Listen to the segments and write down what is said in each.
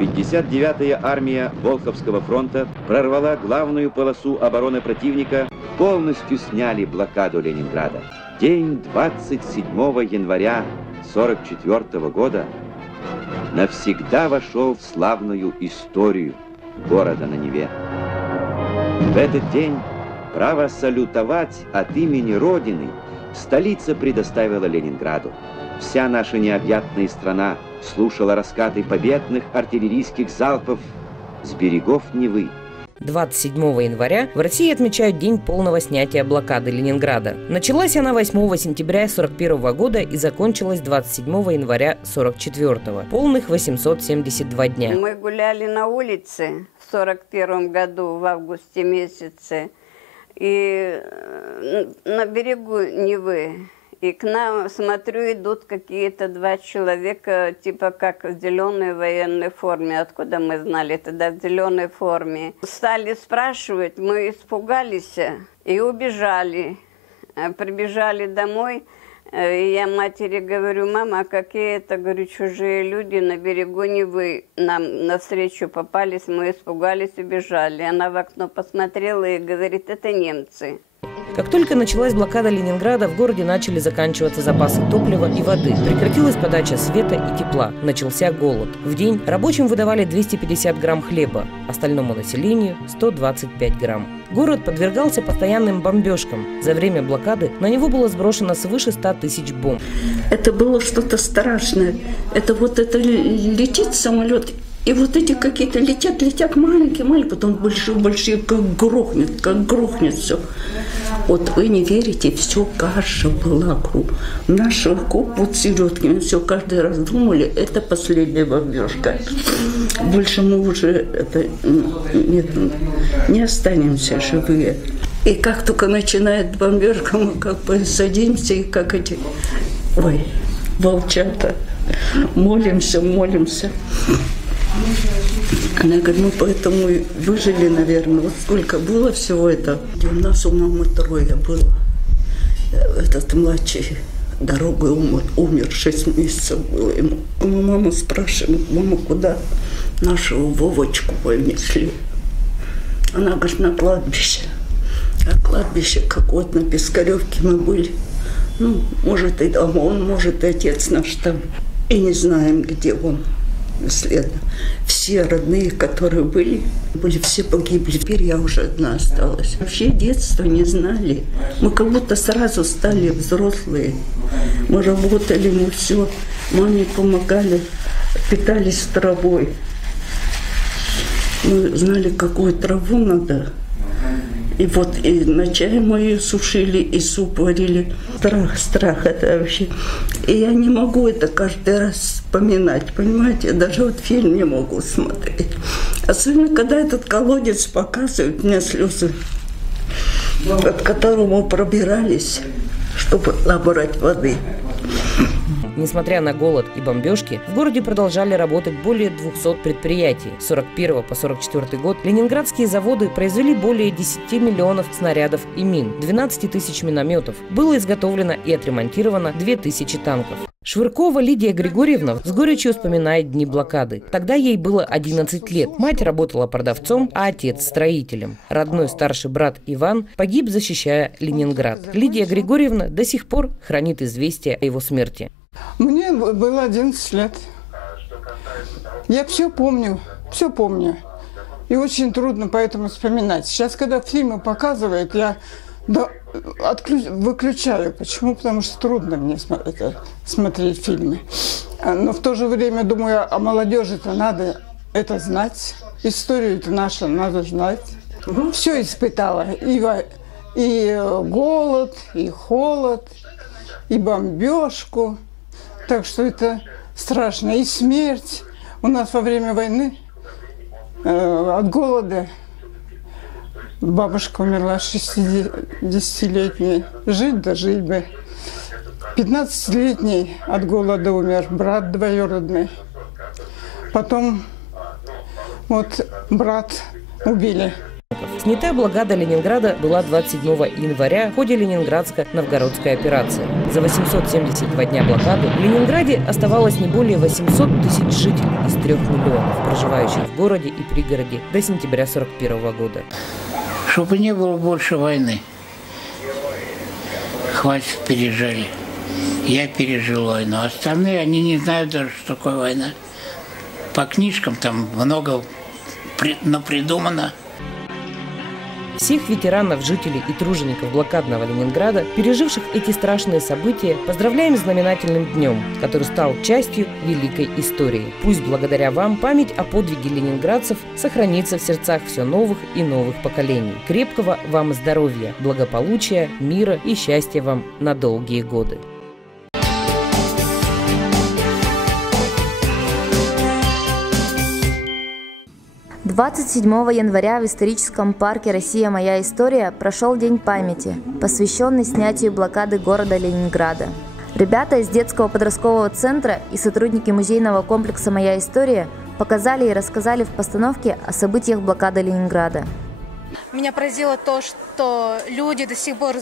59-я армия Волховского фронта прорвала главную полосу обороны противника, полностью сняли блокаду Ленинграда. День 27 января 1944 года навсегда вошел в славную историю города на Неве. В этот день право салютовать от имени Родины столица предоставила Ленинграду. Вся наша необъятная страна слушала раскаты победных артиллерийских залпов с берегов Невы. 27 января в России отмечают день полного снятия блокады Ленинграда. Началась она 8 сентября 1941 года и закончилась 27 января 1944. Полных 872 дня. Мы гуляли на улице в 1941 году, в августе месяце, и на берегу Невы. И к нам, смотрю, идут какие-то два человека, типа как в зеленой военной форме. Откуда мы знали тогда в зеленой форме? Стали спрашивать, мы испугались и убежали. Прибежали домой, и я матери говорю: мама, а какие это, говорю, чужие люди на берегу Невы нам навстречу попались, мы испугались, убежали. Она в окно посмотрела и говорит: это немцы. Как только началась блокада Ленинграда, в городе начали заканчиваться запасы топлива и воды. Прекратилась подача света и тепла. Начался голод. В день рабочим выдавали 250 грамм хлеба, остальному населению 125 грамм. Город подвергался постоянным бомбежкам. За время блокады на него было сброшено свыше 100 тысяч бомб. Это было что-то страшное. Это летит самолет. И вот эти какие-то летят маленькие, потом большие, как грохнет все. Вот вы не верите, все, каша была круг. Наш окоп вот середками, все, каждый раз думали, это последняя бомбежка. Больше мы уже не останемся живые. И как только начинает бомбежка, мы как бы садимся и как эти, волчата, молимся. Она говорит: мы поэтому и выжили, наверное. Вот сколько было всего этого. У нас у мамы трое было. Этот младший дорогой умер, 6 месяцев было ему. Мы маму спрашиваем: мама, куда нашего Вовочку понесли? Она говорит: на кладбище. А кладбище, как вот на Пискаревке мы были. Ну, может, и он, может, и отец наш там. И не знаем, где он. Бесследно. Все родные, которые были все погибли. Теперь я уже одна осталась. Вообще детства не знали. Мы как будто сразу стали взрослые. Мы работали, мы все. Маме помогали, питались травой. Мы знали, какую траву надо. И вот и на чай мы ее сушили, и суп варили. Страх это вообще. И я не могу это каждый раз вспоминать, понимаете? Я даже вот фильм не могу смотреть. Особенно, когда этот колодец показывают, у меня слезы, от которого мы пробирались, чтобы набрать воды. Несмотря на голод и бомбежки, в городе продолжали работать более 200 предприятий. С 1941 по 1944 год ленинградские заводы произвели более 10 миллионов снарядов и мин, 12 тысяч минометов. Было изготовлено и отремонтировано 2000 танков. Швыркова Лидия Григорьевна с горечью вспоминает дни блокады. Тогда ей было 11 лет. Мать работала продавцом, а отец – строителем. Родной старший брат Иван погиб, защищая Ленинград. Лидия Григорьевна до сих пор хранит известие о его смерти. Мне было 11 лет. Я все помню. И очень трудно поэтому вспоминать. Сейчас, когда фильмы показывают, я выключаю. Почему? Потому что трудно мне смотреть фильмы. Но в то же время думаю, а молодежи-то надо это знать. Историю-то нашу надо знать. Все испытала. И голод, и холод, и бомбежку. Так что это страшно. И смерть. У нас во время войны от голода бабушка умерла 60-летней. Жить бы. 15-летний от голода умер брат двоюродный. Потом вот брат убили. Снятая блокада Ленинграда была 27 января в ходе Ленинградско-Новгородской операции. За 872 дня блокады в Ленинграде оставалось не более 800 тысяч жителей из 3 миллионов, проживающих в городе и пригороде до сентября 1941 года. Чтобы не было больше войны. Хватит, пережили. Я пережил войну. Остальные, они не знают даже, что такое война. По книжкам там много напридумано. Всех ветеранов, жителей и тружеников блокадного Ленинграда, переживших эти страшные события, поздравляем с знаменательным днем, который стал частью великой истории. Пусть благодаря вам память о подвиге ленинградцев сохранится в сердцах все новых и новых поколений. Крепкого вам здоровья, благополучия, мира и счастья вам на долгие годы. 27 января в историческом парке «Россия. Моя история» прошел День памяти, посвященный снятию блокады города Ленинграда. Ребята из детского подросткового центра и сотрудники музейного комплекса «Моя история» показали и рассказали в постановке о событиях блокады Ленинграда. Меня поразило то, что люди до сих пор,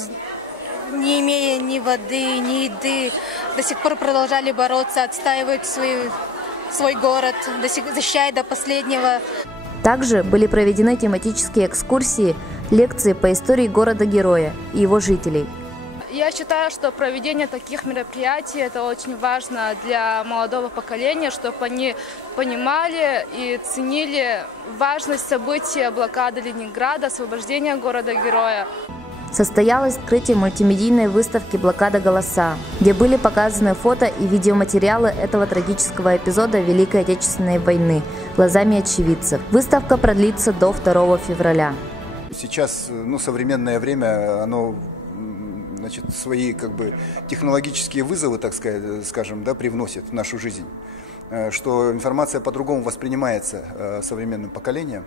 не имея ни воды, ни еды, до сих пор продолжали бороться, отстаивать свой город, защищая до последнего. Также были проведены тематические экскурсии, лекции по истории города-героя и его жителей. Я считаю, что проведение таких мероприятий – это очень важно для молодого поколения, чтобы они понимали и ценили важность события блокады Ленинграда, освобождения города-героя. Состоялось открытие мультимедийной выставки «Блокада. Голоса», где были показаны фото и видеоматериалы этого трагического эпизода Великой Отечественной войны глазами очевидцев. Выставка продлится до 2 февраля. Сейчас современное время, оно свои технологические вызовы, так скажем, привносит в нашу жизнь, что информация по-другому воспринимается современным поколением.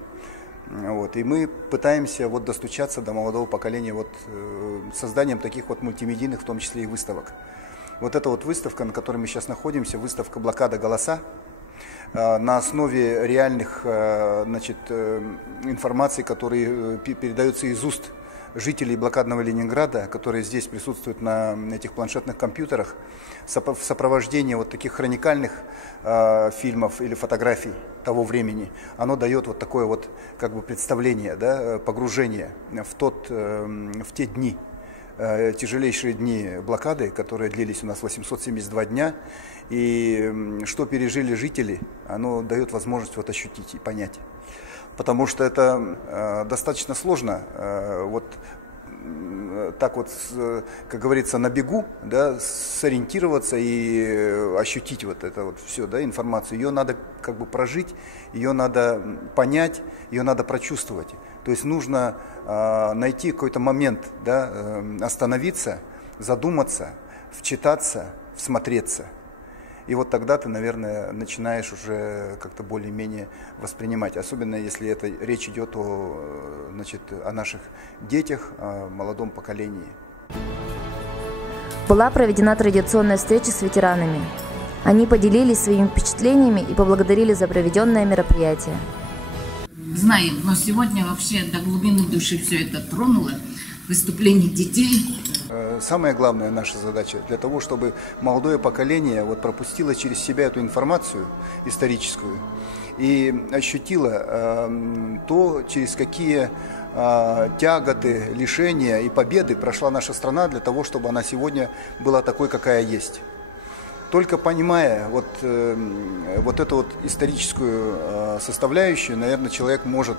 И мы пытаемся достучаться до молодого поколения созданием таких мультимедийных, в том числе и выставок. Эта выставка, на которой мы сейчас находимся, выставка «Блокада. Голоса», на основе реальных информации, которые передаются из уст жителей блокадного Ленинграда, которые здесь присутствуют на этих планшетных компьютерах, в сопровождении таких хроникальных фильмов или фотографий того времени, оно дает такое представление, погружение в те дни, тяжелейшие дни блокады, которые длились у нас 872 дня, и что пережили жители, оно дает возможность ощутить и понять. Потому что это достаточно сложно, как говорится, на бегу, сориентироваться и ощутить всю информацию. Ее надо прожить, ее надо понять, ее надо прочувствовать. То есть нужно найти какой-то момент, остановиться, задуматься, вчитаться, всмотреться. И тогда ты, наверное, начинаешь уже как-то более-менее воспринимать. Особенно если речь идет о наших детях, о молодом поколении. Была проведена традиционная встреча с ветеранами. Они поделились своими впечатлениями и поблагодарили за проведенное мероприятие. Знаем, но сегодня вообще до глубины души все это тронуло. Выступление детей. Самая главная наша задача для того, чтобы молодое поколение пропустило через себя эту информацию историческую и ощутило то, через какие тяготы, лишения и победы прошла наша страна для того, чтобы она сегодня была такой, какая есть. Только понимая эту историческую составляющую, наверное, человек может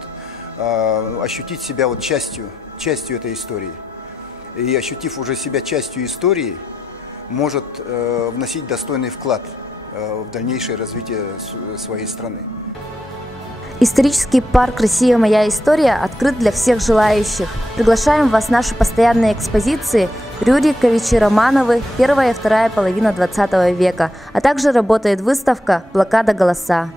ощутить себя частью этой истории. И ощутив уже себя частью истории, может вносить достойный вклад в дальнейшее развитие своей страны. Исторический парк «Россия. Моя история» открыт для всех желающих. Приглашаем вас в наши постоянные экспозиции Рюриковичи Романовы, первая и вторая половина 20 века, а также работает выставка «Блокада. Голоса».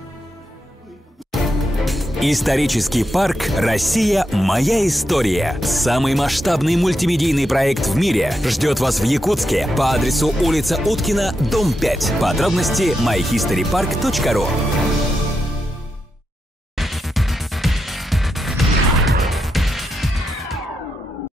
Исторический парк «Россия. Моя история». Самый масштабный мультимедийный проект в мире ждет вас в Якутске по адресу улица Уткина, дом 5. Подробности myhistorypark.ru.